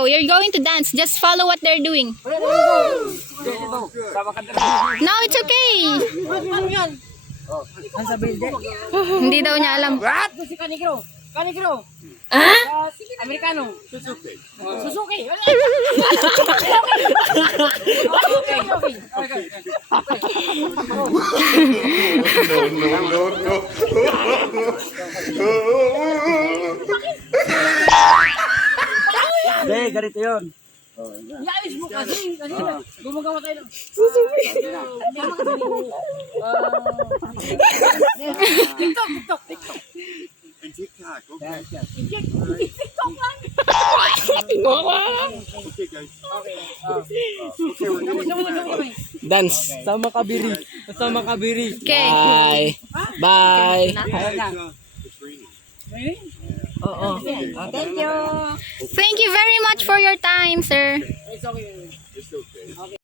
Oh, you're going to dance. Just follow what they're doing. No, it's okay. Hindi daw niya alam. What? Si Kanigro. Kanigro. Amerikano. Suzuki. Suzuki. Hindi, ganito yun. Yayos mo kasi. Gumagawa tayo ng... Suzuki. TikTok. And TikTok, okay. TikTok lang. Okay, guys. Dance. Sama kabiri. Sama kabiri. Okay. Bye. Bye. It's raining. Oo. Thank you. Thank you very much for your time, sir. It's okay. It's okay.